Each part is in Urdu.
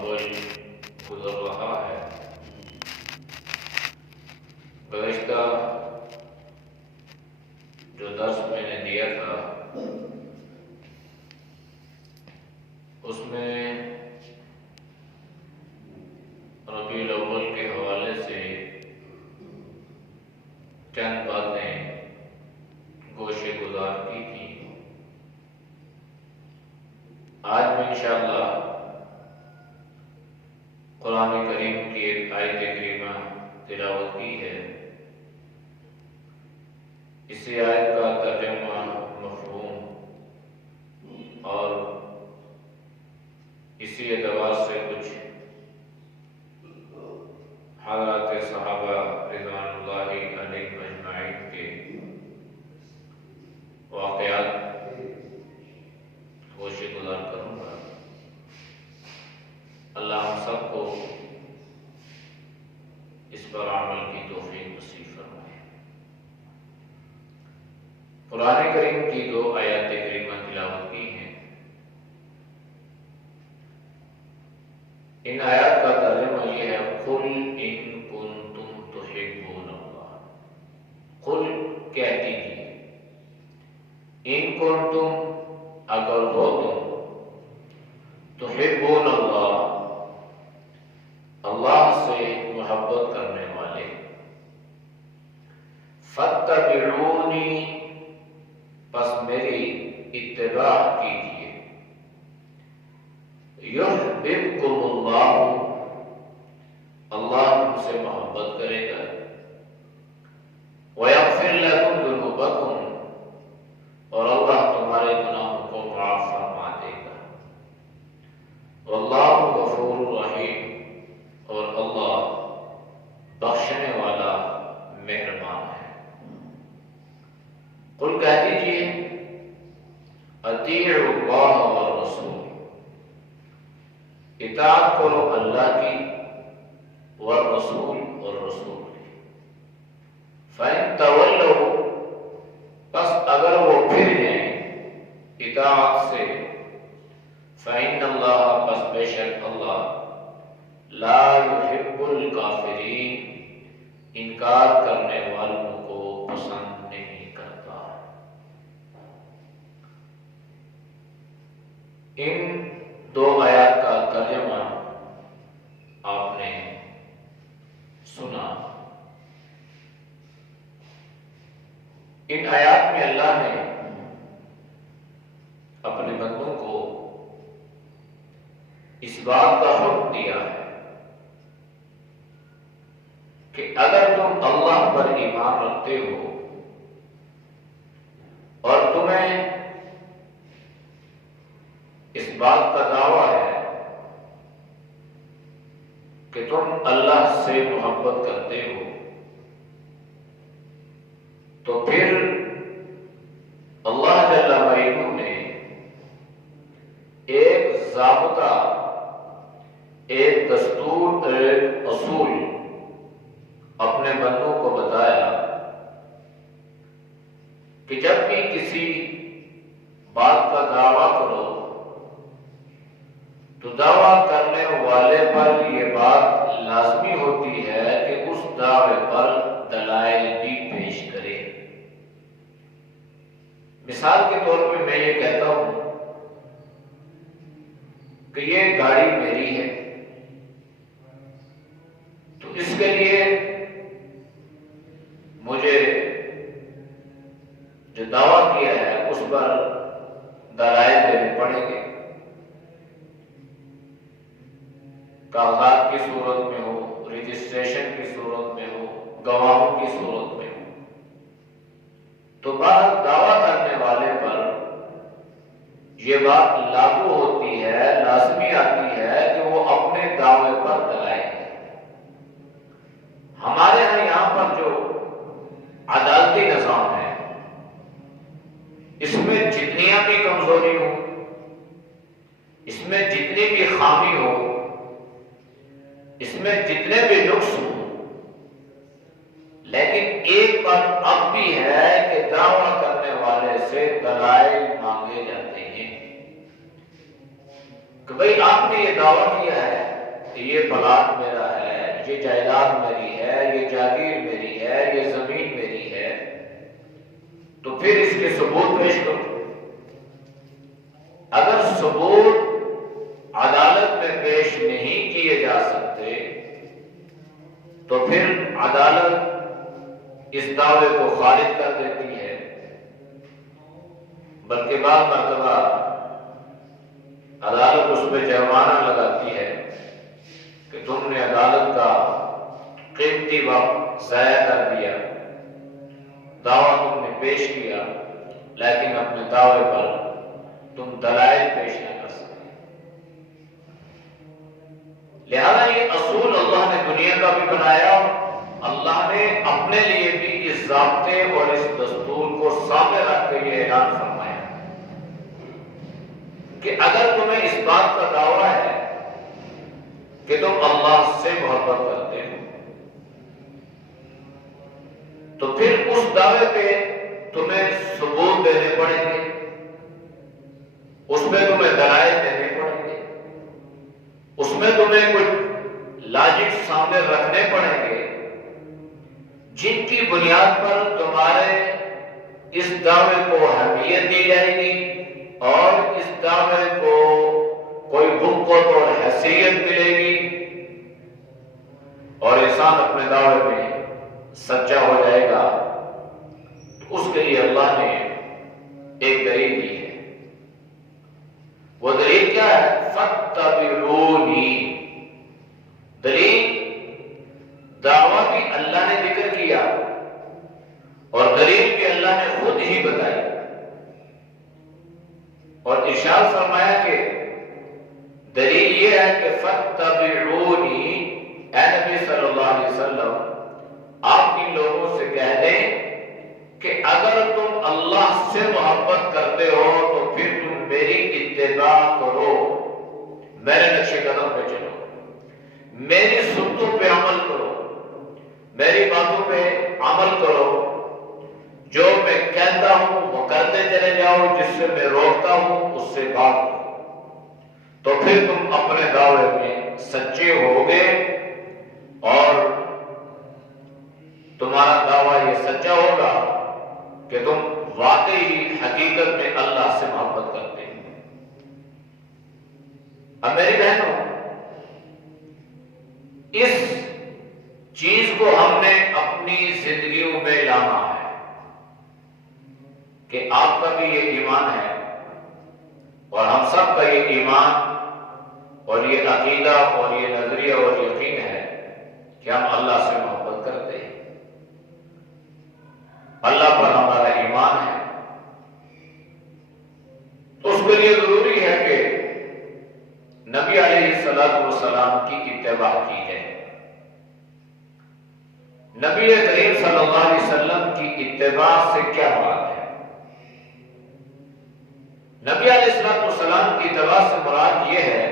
اول گزر رہا ہے۔ گزشتہ جو درس میں نے دیا تھا اس میں ربیع الاول کے حوالے سے چند باتیں گوشے گزار کی تھی۔ آج میں انشاءاللہ قرآن کریم کی ایک آیت کریمہ تلاوت کی ہے۔ اسی آیت کا ترجمہ، مفہوم اور اسی اعتبار سے کچھ حضرات صحابہ رضوان اللہ علیہم اجمعین کے واقعات گوشے گزار کروں گا۔ اللہ ہم سب کو اس پر عمل کی توفیق نصیب فرمائے۔ قرآن کریم کی دو آیات کریمہ تلاوت کی ہیں۔ ان آیات کا ترجمہ یہ ہے، قل ان کنتم تحبون اللہ۔ قل کہہ دیجیے، ان کنتم اگر ہو تم، تحبون اللہ اللہ سے محبت کرنے والے، فاتبعونی پس میری اتباع کیجیے، یحببکم اللہ اللہ تم سے محبت کرے گا، ویغفر لکم ذنوبکم اور اللہ تمہارے گناہوں کو معاف فرما دے گا، واللہ غفور رحیم اور اللہ بخشنے والا مہربان ہے۔ قل کہہ دیجیے، اطیعوا اللہ والرسول، اطاعت کرو اللہ کی، والرسول اور رسول کی۔ فَإِن تَوَلَّوْا پس اگر وہ پھر جائیں اطاعت سے، فَإِنَّ اللَّهَ پس بے شک اللہ لا يحب الکافرین انکار کرنے والوں کو پسند نہیں کرتا۔ ان دو آیات کا ترجمہ آپ نے سنا۔ ان آیات میں اللہ نے اپنے بندوں کو اس بات کا حکم دیا ہے کہ اگر تم اللہ پر ایمان رکھتے ہو اور تمہیں اس بات کا دعویٰ ہے کہ تم اللہ سے محبت کرتے ہو، تو پھر اللہ جل وعلا نے ایک ضابطہ، ایک دستور، ایک اصول اپنے بندوں کو بتایا کہ جب بھی کسی بات کا دعویٰ کرو تو دعویٰ کرنے والے پر یہ بات لازمی ہوتی ہے کہ اس دعوے پر دلائل بھی پیش کرے۔ مثال کے طور پہ میں یہ کہتا ہوں کہ یہ گاڑی میری ہے، تو اس کے لیے مجھے جو دعویٰ کیا ہے اس پر دلائل دینے پڑیں گے، کاغذات کی صورت میں ہو، رجسٹریشن کی صورت میں ہو، گواہوں کی صورت میں ہو۔ تو بعض دعویٰ کرنے والے پر یہ بات لاگو ہوتی ہے، لازمی آتی ہے کہ وہ اپنے دعوے پر دلائل۔ ہمارے ہاں یہاں پر جو عدالتی نظام ہے، اس میں جتنیاں بھی کمزوری ہو، اس میں جتنی بھی خامی ہو، اس میں جتنے بھی نقص ہوں، لیکن ایک بات اب بھی ہے کہ دعویٰ کرنے والے سے دلائل مانگے جاتے ہیں کہ بھئی آپ نے یہ دعویٰ کیا ہے یہ پلاٹ میرا ہے، یہ جائیداد میری ہے، یہ جاگیر میری ہے، یہ زمین میری ہے، تو پھر اس کے ثبوت پیش کرو۔ اگر ثبوت عدالت میں پیش نہیں کیے جا سکتے تو پھر عدالت اس دعوے کو خارج کر دیتی ہے، بلکہ بعض مرتبہ عدالت اس پہ جرمانہ لگاتی ہے کہ تم نے عدالت کا قیمتی وقت ضائع کر دیا، دعویٰ تم نے پیش کیا لیکن اپنے دعوے پر تم دلائل پیش نہ کر سکتے۔ لہذا یہ اصول اللہ نے دنیا کا بھی بنایا، اللہ نے اپنے لیے بھی اس ضابطے اور اس دستور کو سامنے رکھ کے یہ اعلان فرمایا کہ اگر تمہیں اس بات کا دعویٰ ہے کہ تم اللہ سے محبت کرتے ہو تو پھر اس دعوے پہ تمہیں ثبوت دینے پڑیں گے، اس میں تمہیں دلائل دینے پڑیں گے، اس میں تمہیں کچھ لاجک سامنے رکھنے پڑیں گے جن کی بنیاد پر تمہارے اس دعوے کو اہمیت دی جائے گی اور اس دعوے کو کوئی وقوت اور حیثیت ملے گی اور انسان اپنے دعوے میں سچا ہو جائے گا۔ اس کے لیے اللہ نے ایک دلیل دی ہے، وہ دلیل کیا ہے؟ فَاتَّبِعُونِی۔ دلیل دعویٰ بھی اللہ نے ذکر کیا اور دلیل بھی اللہ نے خود ہی بتائی اور ارشاد فرمایا کہ دلیل یہ ہے کہ فَاتَّبِعُونِی، اے نبی صلی اللہ علیہ وسلم آپ ان لوگوں سے کہہ دیں کہ اگر تم اللہ سے محبت کرتے ہو تو پھر تم میری اتباع کرو، میرے نقش قدم پہ چلو، میری سنتوں پہ عمل کرو، میری باتوں پہ عمل کرو، جو میں کہتا ہوں وہ کرتے چلے جاؤ، جس سے میں روکتا ہوں اس سے بھاگو، تو پھر تم اپنے دعوے میں سچے ہوگے اور تمہارا دعویٰ یہ سچا ہوگا کہ تم واقعی حقیقت میں اللہ سے محبت کرتے ہیں۔ اب میری بہنوں، اس چیز کو ہم نے اپنی زندگیوں میں لانا ہے کہ آپ کا بھی یہ ایمان ہے اور ہم سب کا یہ ایمان اور یہ عقیدہ اور یہ نظریہ اور یقین ہے کہ ہم اللہ سے محبت کرتے ہیں، اللہ پر ہمارا ایمان ہے۔ تو اس کے لیے ضروری ہے کہ نبی علیہ السلام کی اتباع کی جائے۔ نبی کریم صلی اللہ علیہ وسلم کی اتباع سے کیا مراد ہے؟ نبی علیہ السلام کی اتباع سے مراد یہ ہے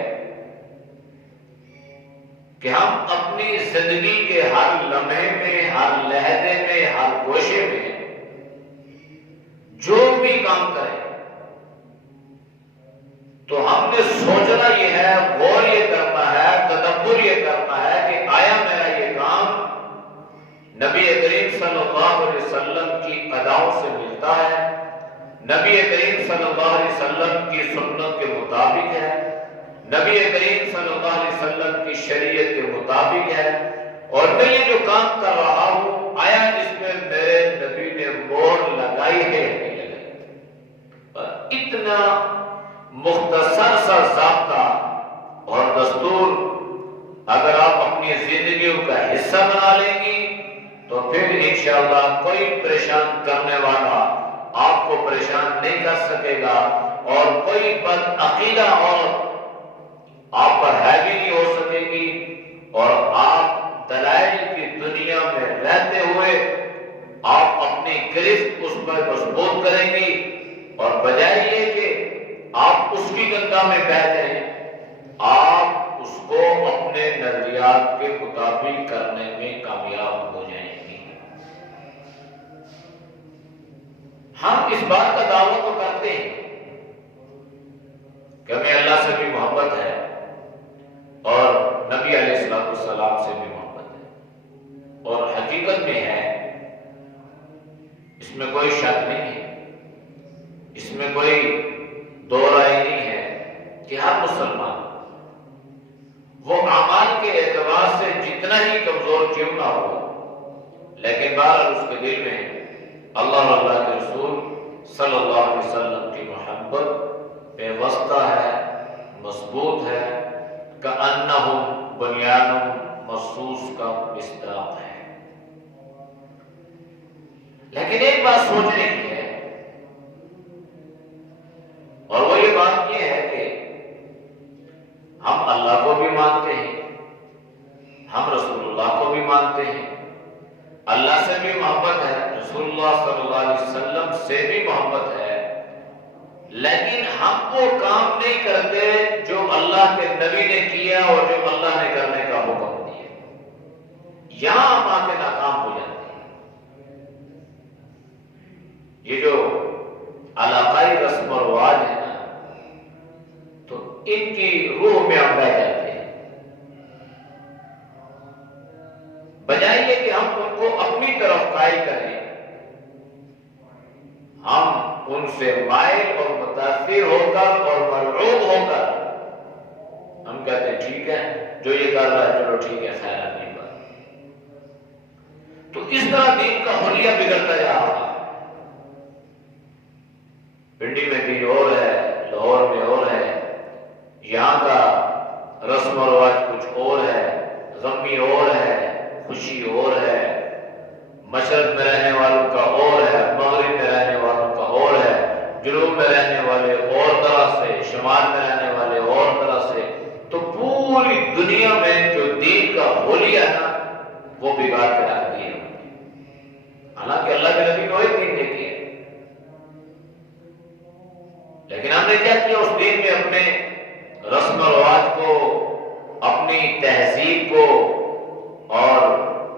کہ ہم اپنی زندگی کے ہر لمحے میں، ہر لہجے میں، ہر گوشے میں جو بھی کام کریں تو ہم نے سوچنا یہ ہے، غور یہ کرنا ہے، تدبر یہ کرنا ہے کہ آیا میرا یہ کام نبی کریم صلی اللہ علیہ وسلم کی اداؤں سے ملتا ہے، نبی کریم صلی اللہ علیہ وسلم کی سنت کے مطابق ہے، نبی کریم صلی اللہ علیہ وسلم کی شریعت کے مطابق ہے، اور میں یہ جو کام کر رہا ہوں آیا اس میں میرے نبی نے مہر لگائی ہے یا نہیں لگائی۔ اتنا مختصر سا ضابطہ اور دستور اگر آپ اپنی زندگیوں کا حصہ بنا لیں گی تو پھر انشاءاللہ کوئی پریشان کرنے والا آپ کو پریشان نہیں کر سکے گا اور کوئی بد عقیدہ اور آپ پر حاوی نہیں ہو سکے گی، اور آپ دلائل کی دنیا میں رہتے ہوئے آپ اپنی گرفت اس پر مضبوط کریں گی، اور بجائے یہ کہ آپ اس کی گنگا میں بہہ جائیں، آپ اس کو اپنے نظریات کے مطابق کرنے میں کامیاب ہو جائیں گی۔ ہم اس بات کا دعویٰ تو کرتے ہیں کہ ہمیں اللہ سے بھی محبت ہے اور نبی مسلمان وہ اعمال کے اعتبار سے جتنا ہی کمزور کیوں نہ ہو، لیکن بہرحال اس کے دل میں اللہ اور اللہ کے رسول صلی اللہ علیہ وسلم کی محبت پیوستہ ہے، مضبوط ہے، کأنہم بنیان مرصوص کا مصداق ہے۔ لیکن ایک بات سوچنے کی ہے، اور وہ یہ بات یہ ہے کہ ہم اللہ کو بھی مانتے ہیں، ہم رسول اللہ کو بھی مانتے ہیں، اللہ سے بھی محبت ہے، رسول اللہ صلی اللہ علیہ وسلم سے بھی محبت ہے، لیکن ہم وہ کام نہیں کرتے جو اللہ کے نبی نے کیا اور جو اللہ نے کرنے کا حکم دیا، یہاں ہم آ کے ناکام ہو جاتے ہیں۔ یہ جو علاقائی رسم و رواج ہے نا، تو ان کی روح میں ہم بہ جاتے ہیں، بجائے یہ کہ ہم ان کو اپنی طرف قائل کریں، ہم ان سے مائل اور متاثر ہو کر اور مرعوب ہو کر ہم کہتے ہیں ٹھیک ہے جو یہ کر رہا ہے چلو ٹھیک ہے، خیر اپنی بات۔ تو اس طرح دین کا حلیہ بگڑتا جا رہا ہے۔ پنڈی میں دین اور ہے، لاہور میں اور ہے، یہاں کا رسم و رواج کچھ اور ہے، غمی اور ہے، خوشی اور ہے، مشرق میں رہنے والوں کا اور ہے، مغرب میں رہنے والوں کا اور ہے، جنوب میں رہنے والے اور طرح سے، شمال میں رہنے والے اور طرح سے۔ تو پوری دنیا میں جو دین کا حلیہ ہے نا وہ بگاڑ کے رکھ دیا، حالانکہ اللہ کے نبی کو ایک دین دے کے، لیکن ہم نے کیا کیا؟ اس دین میں اپنے رسم و رواج کو، اپنی تہذیب کو اور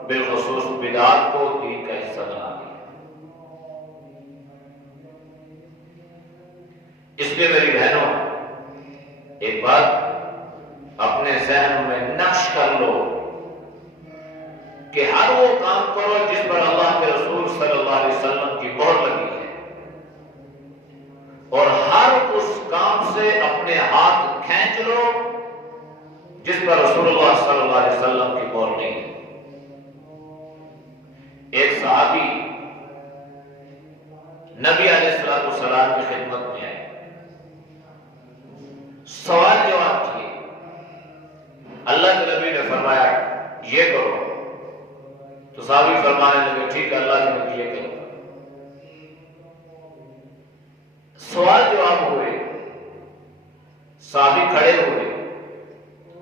بالخصوص بدعات کو دین کا حصہ بنا دیا۔ اس لیے میری بہنوں، ایک بات اپنے ذہن میں نقش کر لو کہ ہر وہ کام کرو جس پر اللہ کے رسول صلی اللہ علیہ وسلم کی مہر لگی ہے، اور ہر اس کام سے اپنے ہاتھ کھینچ لو جس پر رسول اللہ صلی اللہ علیہ وسلم کی مہر نہیں ہے۔ ایک صحابی نبی علیہ السلام کی خدمت میں آئے، سوال جواب کیے، اللہ کے نبی نے فرمایا یہ کرو، تو صحابی فرمانے لگے ٹھیک ہے اللہ کے نبی یہ کرو۔ سوال جواب ہوئے، صحابی کھڑے ہوئے،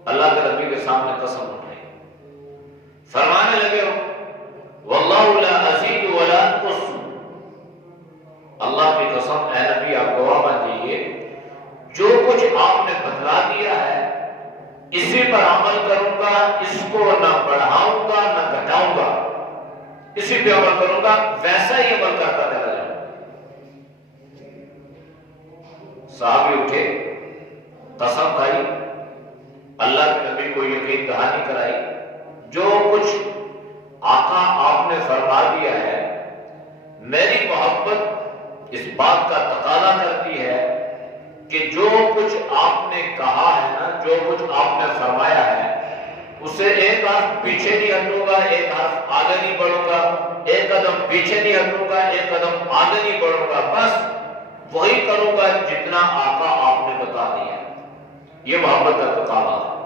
اللہ کے نبی کے سامنے قسم اٹھائی، فرمانے لگے واللہ لا ازید ولا انقص، اللہ کی قسم اے نبی آپ گواہ بن جائیے، جو کچھ آپ نے بتلا دیا ہے اسی پر عمل کروں گا، اس کو نہ بڑھاؤں گا نہ گھٹاؤں گا، اسی پہ عمل کروں گا، ویسا ہی عمل کرتا چلا جاؤں گا۔ صحابی اٹھے، قسم کھائی، اللہ کے نبی کو یقین دہانی کرائی، جو کچھ آقا آپ نے فرما دیا ہے، میری محبت اس بات کا تقاضا کرتی ہے کہ جو کچھ آپ نے کہا ہے نا، جو کچھ آپ نے فرمایا ہے، اسے ایک حرف پیچھے نہیں ہٹوں گا، ایک حرف آگے نہیں بڑھوں گا، ایک قدم پیچھے نہیں ہٹوں گا، ایک قدم آگے نہیں بڑھوں گا، بس وہی کروں گا جتنا آقا آپ نے بتا دیا۔ یہ محبت کا تقاضا ہے۔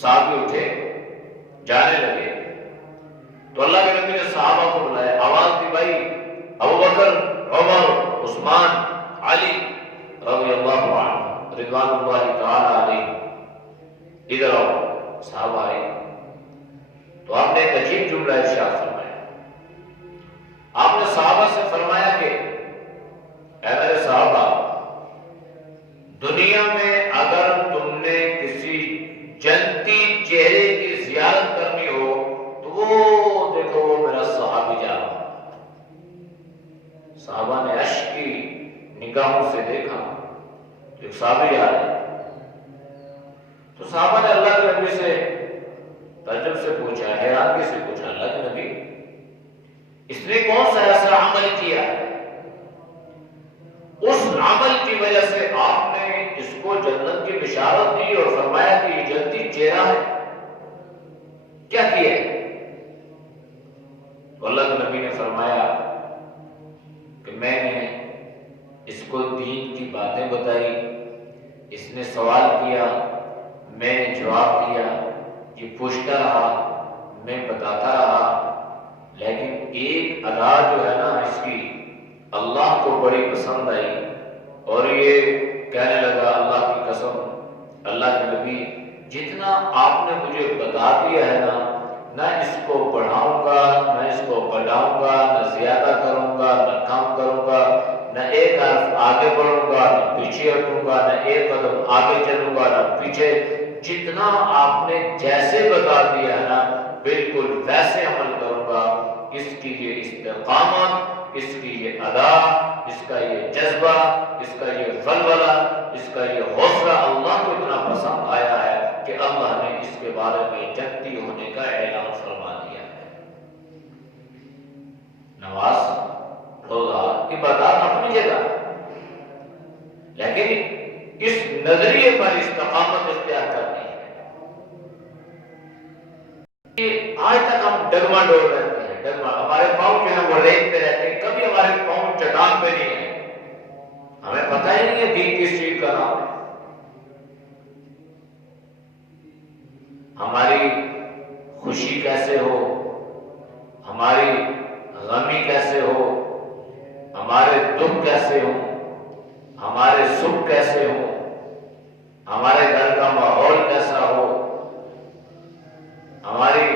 صحابی اٹھے، جانے لگے، تو اللہ کے نبی نے صحابہ کو بلایا، آواز دی بھائی ابوبکر، عمر، عثمان، علی رضی اللہ عنہ رضوان اللہ تعالی علیہ، ادھر آؤ۔ صحابہ آئے تو آپ نے ایک عجیب جملہ ارشاد فرمایا، آپ نے صحابہ سے فرمایا کہ اے میرے صحابہ، دنیا میں اگر تم نے کسی جنتی چہرے کی زیارت کرنی ہو تو وہ دیکھو وہ میرا صحابی جا رہا۔ صحابہ نے اشک کی نگاہوں سے دیکھا، ایک صحابی آ رہا ہے، تو صحابہ نے اللہ کے نبی سے تعجب سے پوچھا، حیرانگی سے پوچھا، اللہ کے نبی اس نے کون سا ایسا عمل کیا ہے اس عمل کی وجہ سے آپ نے اس کو کو جنت کی بشارت دی اور فرمایا کہ یہ جنتی چہرہ ہے، کیا کیا ہے؟ اللہ کے نبی نے فرمایا کہ میں نے اس کو دین کی باتیں بتائی، اس نے سوال کیا، میں نے جواب دیا، یہ پوچھتا رہا، میں بتاتا رہا، لیکن ایک ادا جو ہے نا اس کی اللہ کو بڑی پسند آئی اور یہ کہنے لگا اللہ کی قسم اللہ کے نبی جتنا آپ نے مجھے بتا دیا ہے نا، نہ اس کو بڑھاؤں گا نہ اس کو بڑھاؤں گا، نہ زیادہ کروں گا نہ کم کروں گا، نہ ایک حرف آگے بڑھوں گا نہ پیچھے ہٹوں گا، نہ ایک قدم آگے چلوں گا نہ پیچھے، جتنا آپ نے جیسے بتا دیا ہے نا بالکل ویسے عمل کروں گا۔ اس کی یہ استقامت، اس کی یہ ادا، اس کا یہ جذبہ، اس کا یہ ولولہ، اس کا یہ حوصلہ اللہ کو اتنا پسند آیا ہے کہ اللہ نے اس کے بارے میں جنتی ہونے کا اعلان فرما دیا ہے۔ نماز، روزہ، عبادات اپنی جگہ، لیکن اس نظریے پر استقامت اختیار کرنی ہے۔ آج تک ہم ڈگما ڈول رہتے ہیں، ڈگما، ہمارے پاؤں جو ہیں وہ ریت پہ رہتے ہیں، کبھی ہمارے پاؤں چٹان پہ نہیں ہے، ہمیں پتہ ہی نہیں ہے دین کس چیز کا نام ہے۔ ہماری خوشی کیسے ہو، ہماری غمی کیسے ہو، ہمارے دکھ کیسے ہو، ہمارے سکھ کیسے ہو، ہمارے گھر کا ماحول کیسا ہو، ہماری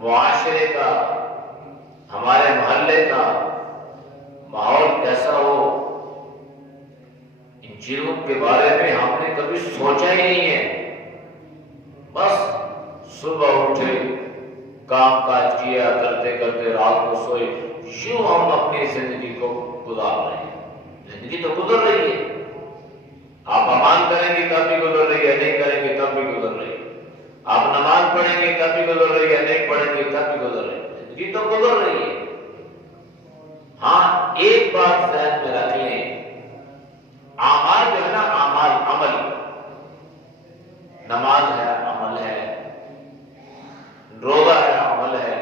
معاشرے کا، ہمارے محلے کا ماحول کیسا ہو، ان چیزوں کے بارے میں ہم نے کبھی سوچا ہی نہیں ہے۔ بس صبح اٹھے، کام کاج کیا، کرتے کرتے رات کو سوئے، یوں ہم اپنی زندگی کو گزار رہے ہیں۔ زندگی تو گزر رہی ہے، آپ امان کریں گے تب بھی گزر رہی ہے، نہیں کریں گے تب بھی گزر رہی ہے، آپ نماز پڑھیں گے تب بھی گزر رہی ہے، نہیں پڑھیں گے تب بھی گزر رہی ہے، زندگی تو گزر رہی ہے۔ ہاں ایک بات ذہن میں رکھ لیں، اعمال جو ہے نا، اعمال، عمل، نماز ہے عمل ہے، روزہ ہے عمل ہے،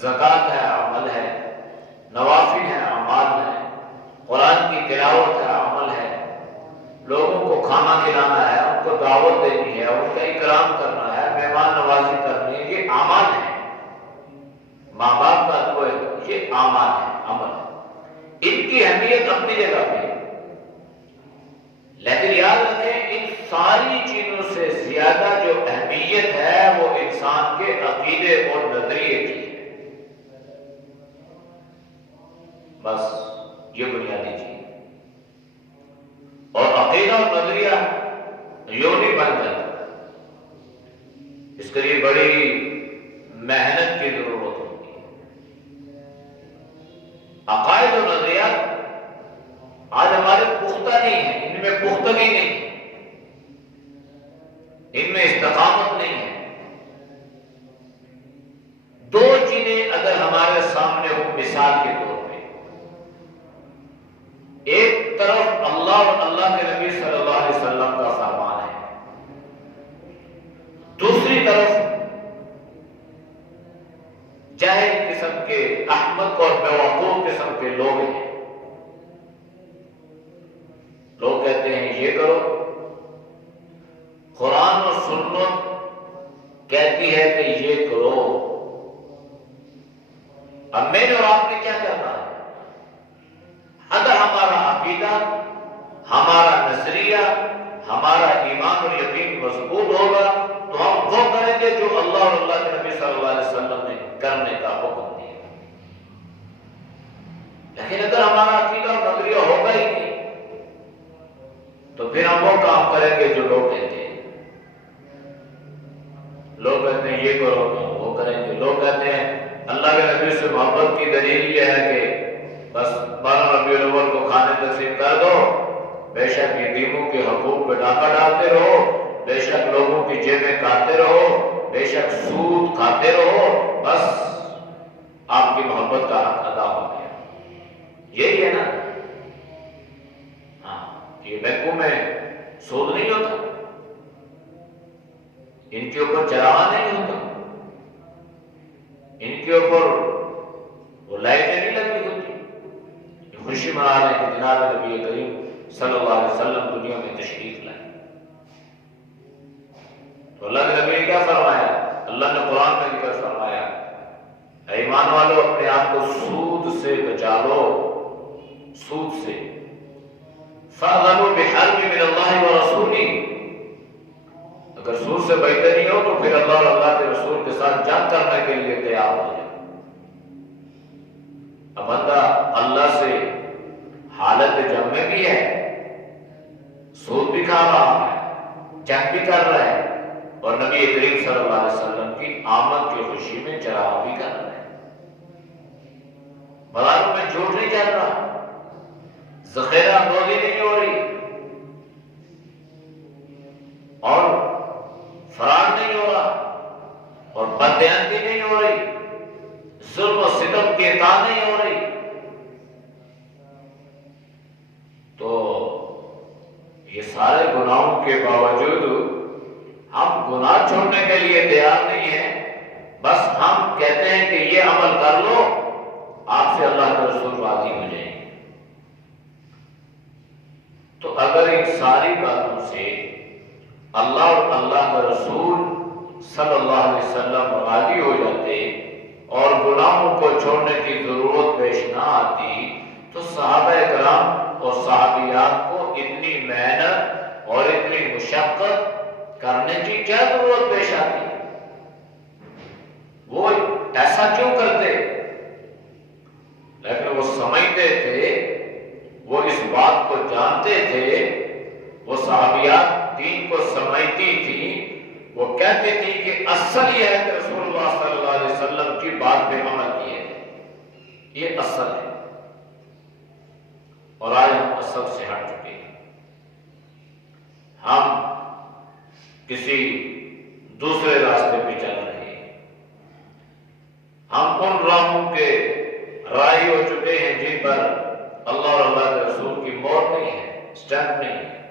زکوٰۃ ہے عمل ہے، نوافل ہے عمل ہے، قرآن کی تلاوت ہے عمل ہے، لوگوں کو کھانا کھلانا ہے، ان کو دعوت دینی ہے، ان کا اکرام کرنا ہے، مہمان نوازی کرنی ہے، یہ اعمال ہے۔ ماں باپ کا کوئی، یہ اعمال ہے، عمل ہے، ان کی اہمیت اپنی جگہ پہ ہے، لیکن یاد رکھیں ان ساری چیزوں سے زیادہ جو اہمیت ہے وہ انسان کے عقیدے اور نظریے کی ہے۔ بس یہ بنیادی چیز، اور عقیدہ اور نظریہ یوں نہیں بن جاتا، اس کے لیے بڑی محنت کی ضرورت ہوتی ہے۔ عقائد اور نظریات آج ہمارے پختہ نہیں ہیں، ان میں پختگی نہیں ہے، ان میں استقامت نہیں ہے۔ دو چیزیں اگر ہمارے سامنے ہو مثال کے طور پہ، ایک طرف اللہ اور اللہ کے نبی صلی اللہ علیہ وسلم کا فرمان ہے، دوسری طرف جاہل قسم کے، احمق اور بیوقوف قسم کے لوگ ہیں۔ لوگ کہتے ہیں یہ کرو، قرآن اور سنت کہتی ہے کہ یہ کرو، اب میں نے اور آپ نے کیا کرنا ہے؟ اگر ہمارا عقیدہ، ہمارا نظریہ، ہمارا ایمان اور یقین مضبوط ہوگا تو ہم وہ کریں گے جو اللہ اور اللہ کے نبی صلی اللہ علیہ وسلم نے کرنے کا حکم دیا۔ لیکن اگر ہمارا عقیدہ اور نظریہ ہوگا ہی نہیں تو پھر ہم وہ کام کریں گے جو لوگ کہتے ہیں۔ لوگ کہتے ہیں یہ کرو تو ہم وہ کریں گے۔ لوگ کہتے ہیں اللہ کے نبی سے محبت کی دلیل یہ ہے کہ بس 12 ربیع الاول کو کھانے تقسیم کر دو، بے شک یتیموں کے حقوق پہ ڈاکہ ڈالتے رہو، بے شک لوگوں کی جیبیں کاٹتے رہو، بے شک سود کھاتے رہو، بس آپ کی محبت کا حق ادا ہو گیا۔ یہی ہے نا؟ ہاں، یہ بینکوں میں سود نہیں ہوتا، ان کے اوپر چراغا نہیں ہوتا، ان کے اوپر وہ لائٹیں نہیں لگی ہوتی، خوشی منا رہے ہیں کہ جناب نبی کریم صلی اللہ علیہ وسلم دنیا میں تشریف لائے۔ تو اللہ کے نبی نے کیا فرمایا؟ اللہ نے قرآن میں ذکر فرمایا، اے ایمان والو اپنے آپ کو سود سے بچا لو، سود سے۔ فَأْذَنُوا بِحَرْبٍ مِّنَ اللَّهِ وَرَسُولِهِ، اگر سود سے بچتے نہیں ہو تو پھر اللہ اور اللہ کے رسول کے ساتھ جنگ کرنے کے لیے تیار ہو جائے۔ اب بندہ اللہ سے حالت جنگ میں بھی ہے، سود بھی کھا رہا ہے، جنگ بھی کر رہا ہے، اور نبی کریم صلی اللہ علیہ وسلم کی آمد کی خوشی میں چراغ بھی کر رہا ہے۔ بازاروں میں جھوٹ نہیں چل رہا، ذخیرہ اندوزی نہیں ہو رہی، اور فراڈ نہیں ہو رہا، اور بددیانتی نہیں ہو رہی، ظلم و ستم کی اطاعت نہیں ہو رہی۔ تو یہ سارے گناہوں کے باوجود ہم گناہ چھوڑنے کے لیے تیار نہیں ہیں، بس ہم کہتے ہیں کہ یہ عمل کر لو، آپ سے اللہ کے رسول راضی ہو جائیں گے۔ تو اگر ان ساری باتوں سے اللہ اور اللہ کا رسول صلی اللہ علیہ وسلم راضی ہو جاتے اور گناہوں کو چھوڑنے کی ضرورت پیش نہ آتی، تو صحابہ کرام اور صحابیات کو اتنی محنت اور اتنی مشقت کرنے کی کیا ضرورت پیش آتی؟ وہ ایسا کیوں کرتے؟ لیکن وہ سمجھتے تھے، وہ اس بات کو جانتے تھے، وہ صحابیات دین کو سمجھتی تھی، وہ کہتی تھی کہ اصل یہ ہے کہ رسول اللہ صلی اللہ علیہ وسلم کی بات پہ عمل کیے، یہ اصل ہے۔ اور آج ہم اصل سے ہٹ چکے ہیں، ہم کسی دوسرے راستے پہ چل رہے ہیں، ہم ان راہوں کے راہی ہو چکے ہیں جن پر اللہ اور اللہ کے رسول کی مہر نہیں ہے، اسٹیمپ نہیں ہے۔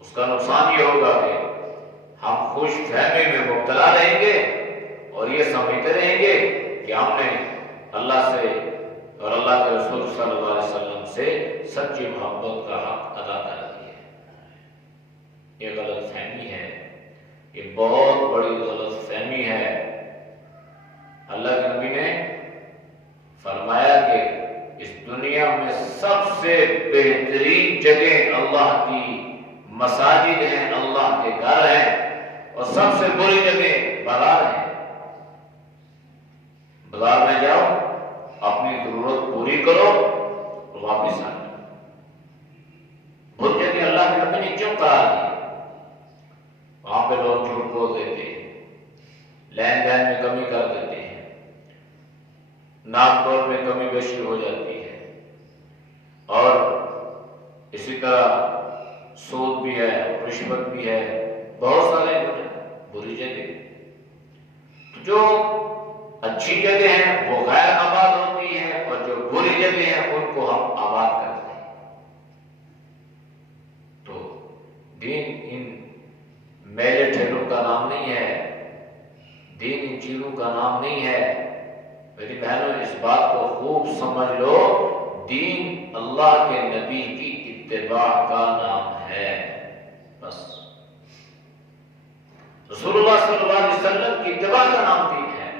اس کا نقصان یہ ہوگا کہ ہم خوش فہمی میں مبتلا رہیں گے اور یہ سمجھتے رہیں گے کہ ہم نے اللہ سے اور اللہ کے رسول صلی اللہ علیہ وسلم سے سچی محبت کا حق ادا کر دیا۔ یہ غلط فہمی ہے، یہ بہت بڑی غلط فہمی ہے۔ اللہ کے نبی نے فرمایا کہ اس دنیا میں سب سے بہترین جگہ اللہ کی مساجد ہیں، اللہ کے گھر ہیں، اور سب سے بری جگہ بازار ہے۔ بازار میں جاؤ، اپنی ضرورت پوری کرو اور واپس آ جاؤ۔ بری جگہ اللہ کے نبی نے کیوں کہا ہے؟ وہاں پہ لوگ جھوٹ بول دیتے ہیں، لین دین میں کمی کر دیتے ہیں، ناپ توڑ میں کمی بیشی ہو جاتی ہے، اور اسی طرح سود بھی ہے، رشوت بھی ہے، بہت سارے بری جگہ۔ جو اچھی جگہ ہیں وہ غیر آباد ہوتی ہیں، اور جو بری جگہ ہیں ان کو ہم آباد کرتے ہیں۔ تو دین ان میلے ٹھیلوں کا نام نہیں ہے، دین ان چیزوں کا نام نہیں ہے۔ میری بہنوں اس بات کو خوب سمجھ لو، دین اللہ کے نبی کی اتباع کا نام ہے، بس۔ رسول اللہ صلی اللہ علیہ وسلم کی اتباع کا نام دین ہے،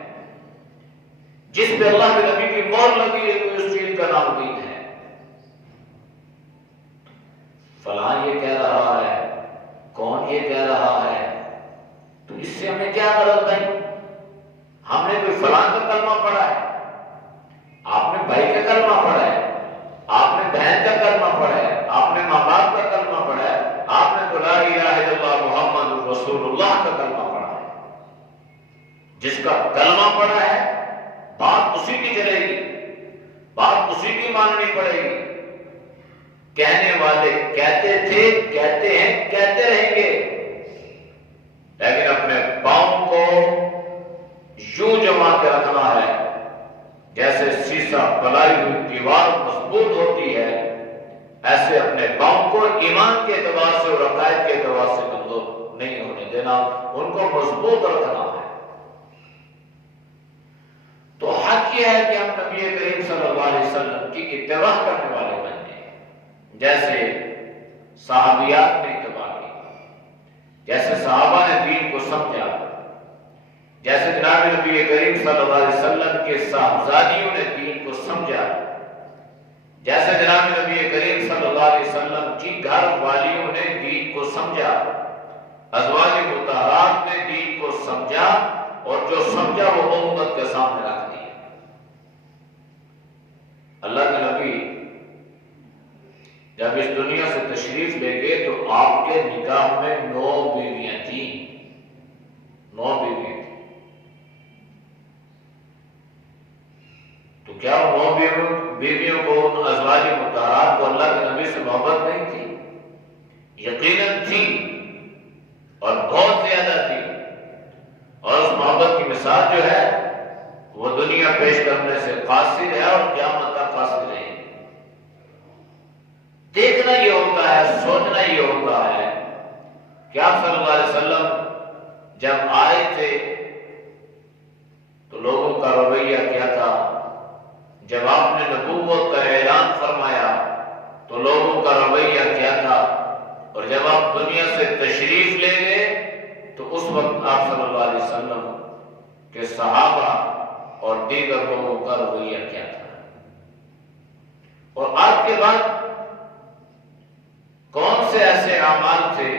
جس پہ اللہ کے نبی کی مہر لگی ہے اس چیز کا نام دین ہے۔ فلاں یہ کہہ رہا ہے، کون یہ کہہ رہا ہے، تو اس سے ہمیں کیا غلط ہے؟ ہم نے کوئی فلاں کا کلمہ پڑھا ہے، آپ نے بھائی کا کلمہ پڑھا ہے، آپ نے بہن کا کلمہ پڑھا ہے، آپ نے ماں باپ کا کلمہ پڑھا ہے، آپ نے لا الہ الا اللہ محمد رسول اللہ کا کلمہ پڑھا ہے۔ جس کا کلمہ پڑھا ہے بات اسی کی چلے گی، بات اسی کی ماننی پڑے گی۔ کہنے والے کہتے تھے، کہتے ہیں، کہتے رہیں گے، لیکن اپنے پاؤں کو یوں جما کے رکھنا ہے جیسے سیسا پلائی ہوئی دیوار مضبوط ہوتی ہے، ایسے اپنے پاؤں کو ایمان کے اعتبار سے اور عقائد کے اعتبار سے کمزور نہیں ہونے دینا، ان کو مضبوط رکھنا ہے۔ تو حق یہ ہے کہ ہم نبی کریم صلی اللہ علیہ وسلم کی اتباع کرنے والے بن جائیں، جیسے صحابیات نے اتباع کی، جیسے صحابہ نے دین کو سمجھا، جیسے جناب نبی کریم صلی اللہ علیہ وسلم کے صاحبزادیوں نے دین کو سمجھا، جیسے جناب نبی کریم صلی اللہ علیہ وسلم کی گھر والیوں نے دین کو سمجھا، ازواج مطہرات نے دین کو سمجھا، اور جو سمجھا وہ امت کے سامنے رکھ دیا۔ اللہ کے نبی جب اس دنیا سے تشریف لے گئے تو آپ کے نکاح میں 9 بیویاں تھیں، 9 بیویاں تھیں۔ تو کیا وہ 9 بیویوں کو، ان ازواج مطہرات کو اللہ کے نبی سے محبت نہیں تھی؟ یقیناً تھی، اور بہت زیادہ تھی، اور اس محبت کی مثال جو ہے وہ دنیا پیش کرنے سے قاصر ہے اور قیامت تک قاصر رہے۔ دیکھنا یہ ہوتا ہے، سوچنا یہ ہوتا ہے کہ آپ صلی اللہ علیہ وسلم جب آئے تھے تو لوگوں کا رویہ کیا تھا، جب آپ نے نبوت کا اعلان فرمایا تو لوگوں کا رویہ کیا تھا، اور جب آپ دنیا سے تشریف لے گئے تو اس وقت آپ صلی اللہ علیہ وسلم کے صحابہ اور دیگر لوگوں کا رویہ کیا تھا، اور آپ کے بعد کون سے ایسے اعمال تھے،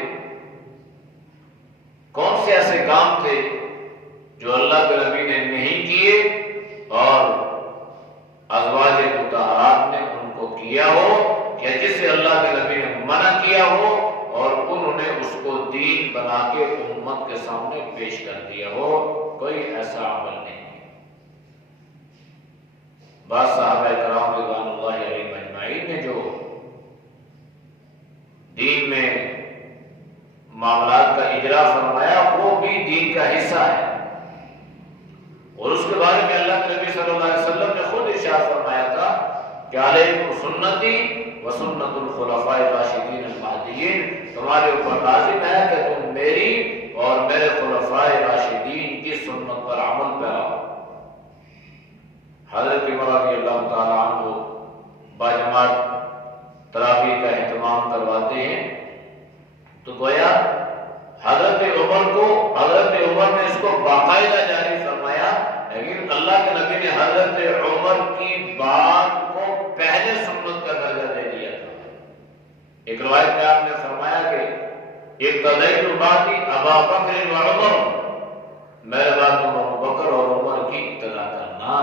کون سے ایسے کام تھے جو اللہ کے نبی نے نہیں کیے اور ازواج مطہرات نے ان کو کیا ہو، یا جسے اللہ کے نبی نے منع کیا ہو اور انہوں نے اس کو دین بنا کے امت کے سامنے پیش کر دیا ہو؟ کوئی ایسا عمل نہیں ہے۔ بعض صحابہ کرام رضوان اللہ علیہم اجمعین نے جو دین میں معاملات کا اجرا فرمایا وہ بھی دین کا حصہ ہے، اور اس کے بارے میں اللہ کے نبی صلی اللہ علیہ وسلم نے خود ارشاد فرمایا تھا کہ علیکم سنتی و سنت الخلفاء الراشدین المہدیین، تمہارے اوپر لازم ہے کہ تم میری اور میرے خلفاء راشدین کی سنت پر عمل پیرا ہو۔ حضرت عمر رضی اللہ تعالیٰ عنہ باجماعت تراویح کا اہتمام کرواتے ہیں، تو گویا حضرت عمر نے اس کو باقاعدہ جاری فرمایا، لیکن اللہ کے نبی نے حضرت عمر کی بات کو پہلے سنت کا درجہ دے دیا تھا۔ ایک روایت میں آپ نے فرمایا کہ اقتدیت بعدی ابا بکر و عمر، میرے بعد تم ابو بکر اور عمر کی اقتدا کرنا،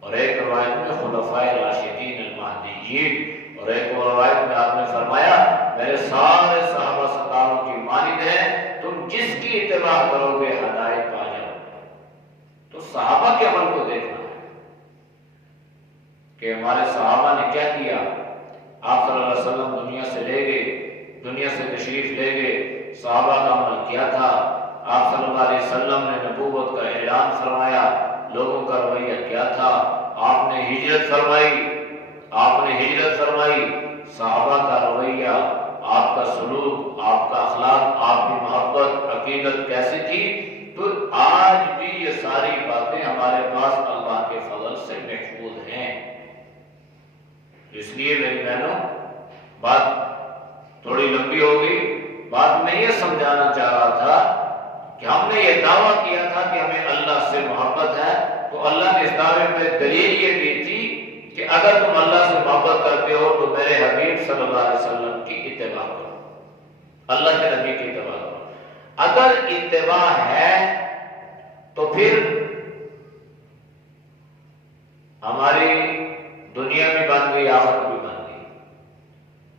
اور ایک روایت میں خلفاء راشدین المہدیین، اور ایک اور روایت میں آپ نے فرمایا میرے سارے صحابہ ستاروں کی مانند ہیں، تم جس کی اتباع کرو گے ہدایت پا جاؤ گے۔ تو صحابہ کے عمل کو دیکھنا ہے کہ ہمارے صحابہ نے کیا کیا۔ آپ صلی اللہ علیہ وسلم دنیا سے لے گئے، دنیا سے تشریف لے گئے، صحابہ کا عمل کیا تھا۔ آپ صلی اللہ علیہ وسلم نے نبوت کا اعلان فرمایا، لوگوں کا رویہ کیا تھا۔ آپ نے ہجرت فرمائی، صحابہ کا رویہ، آپ کا سلوک، آپ کا اخلاق، آپ کی محبت، عقیدت کیسی تھی؟ تو آج بھی یہ ساری باتیں ہمارے پاس اللہ کے فضل سے محفوظ ہیں۔ اس لیے میری بہنوں، بات تھوڑی لمبی ہو گئی، بات میں یہ سمجھانا چاہ رہا تھا کہ ہم نے یہ دعویٰ کیا تھا کہ ہمیں اللہ سے محبت ہے، تو اللہ نے اس دعوے پہ دلیل یہ دی تھی کہ اگر تم اللہ سے محبت کرتے ہو تو میرے حبیب صلی اللہ علیہ وسلم کی اتباع کرو، اللہ کے نبی کی اتباع کرو۔ اگر اتباع ہے تو پھر ہماری دنیا بھی بن گئی، آخرت بھی بن گئی،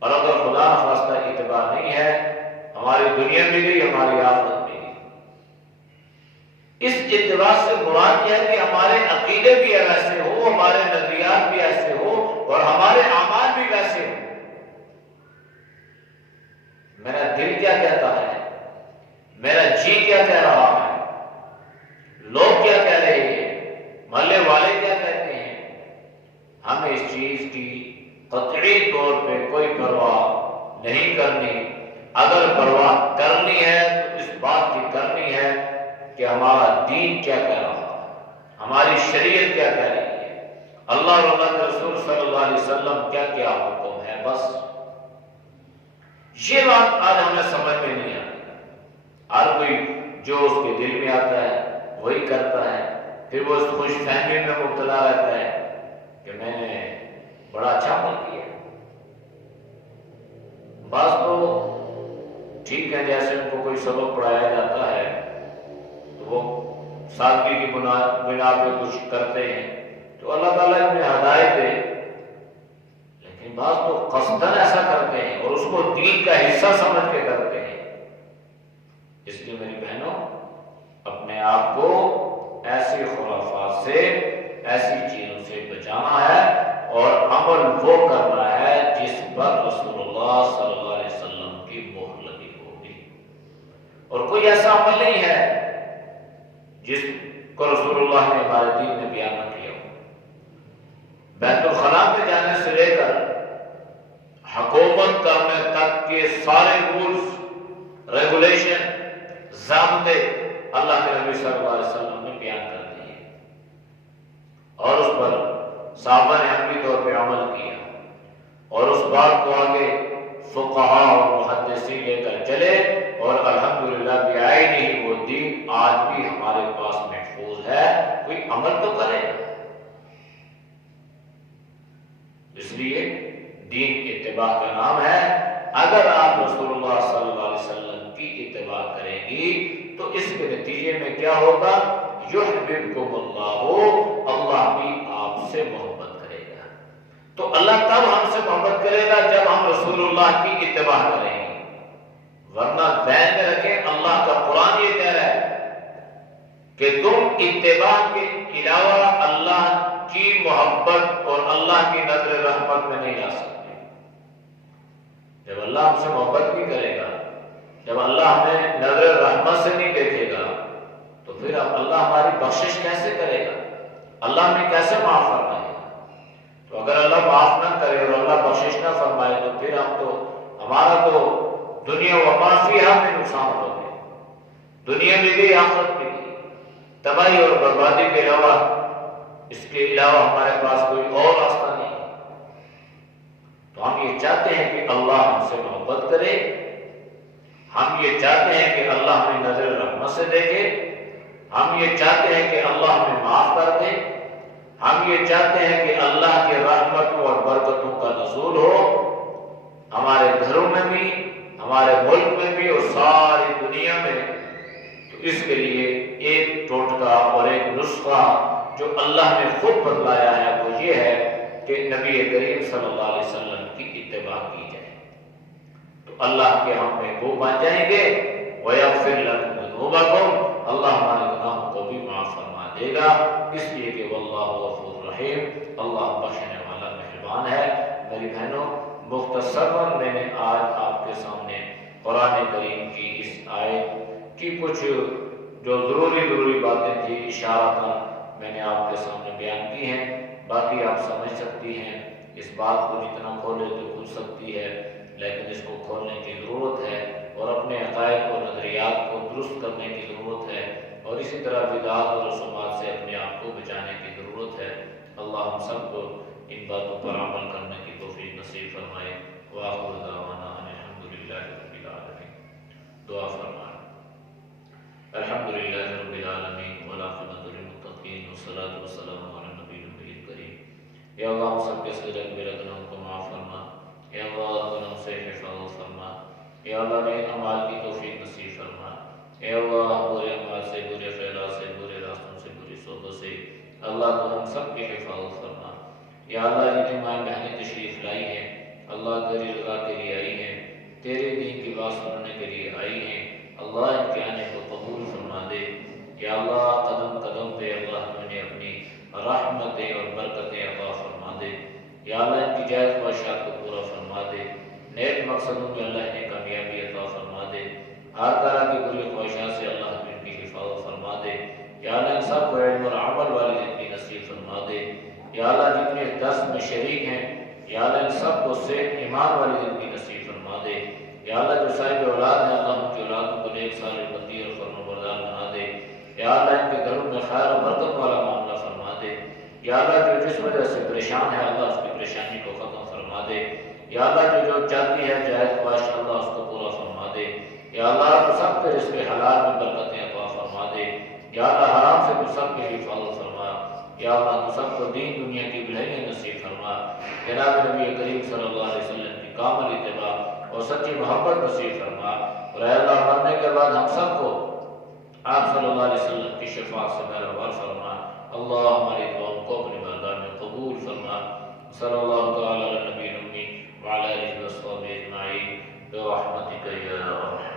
اور اگر خدا نخواستہ اتباع نہیں ہے، ہماری دنیا بھی گئی، ہماری آخرت بھی گئی۔ اس اتباع سے مراد یہ ہے کہ ہمارے عقیدے بھی ایسے ہو، ہمارے نظریات بھی ایسے ہو، اور ہمارے اعمال بھی ویسے ہو۔ میرا دل کیا کہتا ہے، میرا جی کیا کہہ رہا ہے، لوگ کیا کہہ رہے ہیں، محلے والے کیا کہتے ہیں، ہمیں اس چیز کی قطعی طور پہ کوئی پرواہ نہیں کرنی، اگر پرواہ کرنی ہے تو اس بات کی کرنی ہے کہ ہمارا دین کیا کہہ رہا ہے، ہماری شریعت کیا کہہ رہی ہے، اللہ اور اللہ کے رسول صلی اللہ علیہ وسلم کیا کیا حکم ہے۔ بس یہ بات آج ہمیں سمجھ میں نہیں آتی۔ ہر کوئی جو اس کے دل میں آتا ہے وہی کرتا ہے، پھر وہ اس خوش فہمی میں مبتلا رہتا ہے کہ میں نے بڑا اچھا عمل کیا۔ بعض تو ٹھیک ہے، جیسے ان کو کوئی سبق پڑھایا جاتا ہے تو وہ سادگی کی بنا پہ کچھ کرتے ہیں تو اللہ تعالیٰ انہیں ہدایت دے، لیکن بعض تو قصداً ایسا کرتے ہیں اور اس کو دین کا حصہ سمجھ کے کرتے ہیں۔ اس لیے میری بہنوں، اپنے آپ کو ایسی خرافات سے، ایسی چیزوں سے بچانا ہے اور عمل وہ کرنا ہے جس پر رسول اللہ صلی اللہ علیہ وسلم کی مہر لگی ہوگی، اور کوئی ایسا عمل نہیں ہے جس کو رسول اللہ نے ہمارے دین میں بیان نہ کیا ہو۔ بیت الخلاء میں جانے سے لے کر حکومت کرنے تک کے سارے رولز، ریگولیشن، ضابطے اللہ کے نبی صلی اللہ علیہ وسلم نے بیان کر دیے اور اس پر صحابہ نے عملی طور پہ عمل کیا، اور اس بات کو آگے فقہاء اور محدثین لے کر چلے، اور الحمدللہ بعین ہی وہ دین آج بھی ہمارے پاس محفوظ ہے۔ کوئی عمل تو کرے۔ اس لیے دین اتباع کا نام ہے۔ اگر آپ رسول اللہ صلی اللہ علیہ وسلم کی اتباع کریں گی تو اس کے نتیجے میں کیا ہوگا؟ یحببکم اللہ، اللہ بھی آپ سے محبت کرے گا۔ تو اللہ تب ہم سے محبت کرے گا جب ہم رسول اللہ کی اتباع کریں گے، ورنہ ذہن میں رکھیں اللہ کا قرآن یہ کہہ رہا ہے کہ تم اتباع کے علاوہ اللہ کی محبت اور اللہ کی نظر رحمت میں نہیں آ سکتے۔ جب اللہ ہم سے محبت نہیں کرے گا، جب اللہ ہمیں نظر رحمت سے نہیں دیکھے گا، تو پھر اللہ ہماری بخشش کیسے کرے گا؟ اللہ ہمیں کیسے معاف فرمائے گا؟ تو اگر اللہ معاف نہ کرے اور اللہ بخشش نہ فرمائے تو پھر ہمارا تو دنیا و ما فیہا میں نقصان ہو گئے، دنیا میں بھی آخرت میں بھی تباہی اور بربادی کے علاوہ، اس کے علاوہ ہمارے پاس کوئی اور راستہ نہیں۔ تو ہم یہ چاہتے ہیں کہ اللہ ہم سے محبت کرے، ہم یہ چاہتے ہیں کہ اللہ ہمیں نظر رحمت سے دیکھے، ہم یہ چاہتے ہیں کہ اللہ ہمیں معاف کر دے، ہم یہ چاہتے ہیں کہ اللہ کے رحمتوں اور برکتوں کا نزول ہو ہمارے گھروں میں بھی، ہمارے ملک میں بھی اور ساری دنیا میں۔ تو اس کے لیے ایک ٹوٹکا اور ایک نسخہ جو اللہ نے خود بتلایا ہے وہ یہ ہے کہ نبی کریم صلی اللہ علیہ وسلم کی اتباع کی جائے، تو اللہ کے ہم محبوب بن جائیں گے۔ وَيَغْفِرْ لَكُمْ ذُنُوبَكُمْ، اللہ ہمارے گناہوں کو بھی معاف فرما دے گا، اس لیے کہ واللہ غفور رحیم، اللہ بخشنے والا مہربان ہے۔ میری بہنوں، مختصراً میں نے آج آپ کے سامنے قرآن کریم کی اس آیت کی کچھ جو ضروری باتیں تھی اشارتاً میں نے آپ کے سامنے بیان کی ہیں، باقی آپ سمجھ سکتی ہیں۔ اس بات کو جتنا کھولے تو کھل سکتی ہے، لیکن اس کو کھولنے کی ضرورت ہے اور اپنے عقائد اور نظریات کو درست کرنے کی ضرورت ہے، اور اسی طرح بدعات اور رسومات سے اپنے آپ کو بچانے کی ضرورت ہے۔ اللہ ہم سب کو ان باتوں پر عمل کرنے کی توفیق نصیب فرمائے۔ وآخر دعوانا ان الحمدللہ رب العالمین۔ دعا فرمائے۔ الحمدللہ رب العالمین والعاقبۃ للمتقین والصلاۃ والسلام علی النبی الکریم۔ یا اللہ ہم سب کے سجدہ میرے گناہوں کو معاف فرما، یا اللہ گناہوں سے حفاظت فرما، یا اللہ نیک اعمال کی توفیق نصیب فرما، یا اللہ برے اعمال سے، برے خیالات سے، برے راستوں سے، بری صحبت سے اللہ تو ہم سب کی حفاظت فرما۔ یا اللہ جتنی مائیں بہنیں تشریف لائی ہیں، اللہ تیری رضا کے لیے آئی ہیں، تیرے دین کی بات سننے کے لیے آئی ہیں، اللہ ان کے آنے کو قبول فرما دے۔ یا اللہ قدم قدم پہ اللہ تو انہیں اپنی رحمتیں اور برکتیں عطا فرما دے۔ یا اللہ ان کی جائز خواہشات کو پورا فرما دے، نیک مقصدوں میں اللہ انہیں کامیابی عطا فرما دے، ہر طرح کی بری خواہشات سے اللہ ان کی حفاظت فرما دے۔ یا اللہ ان سب کو علم اور عمل والی زندگی نصیب فرما دے۔ یا اللہ جتنے درس میں شریک ہیں، یا اللہ ان سب کو صحت ایمان والی زندگی نصیب فرما دے۔ وجہ سے پریشان ہے، اللہ اس کی پریشانی کو ختم فرما دے۔ یا اللہ جو چاہتی ہے جائز خواہش، اللہ اس کو پورا فرما دے۔ یا اللہ تو سب کے رزق حلال میں برکتیں عطا فرما دے۔ یا اللہ حرام سے تو سب کے حفاظت فرما۔ یا اللہ تو سب کو دین دنیا کی بھلائیاں نصیب فرما۔ جناب نبی کریم صلی اللہ علیہ وسلم کی کامل اتباع اور سچی محبت نصیب فرما۔ اور اے اللہ مرنے کے بعد ہم سب کو آپ صلی اللہ علیہ وسلم کی شفاعت سے بہربار فرما۔ اللہ ہماری دعاؤں کو اپنی بارگاہ میں قبول فرما۔ صلی اللہ تعالی علی نبی الامی وعلی آلہ وصحبہ اجمعین برحمتک یا ارحم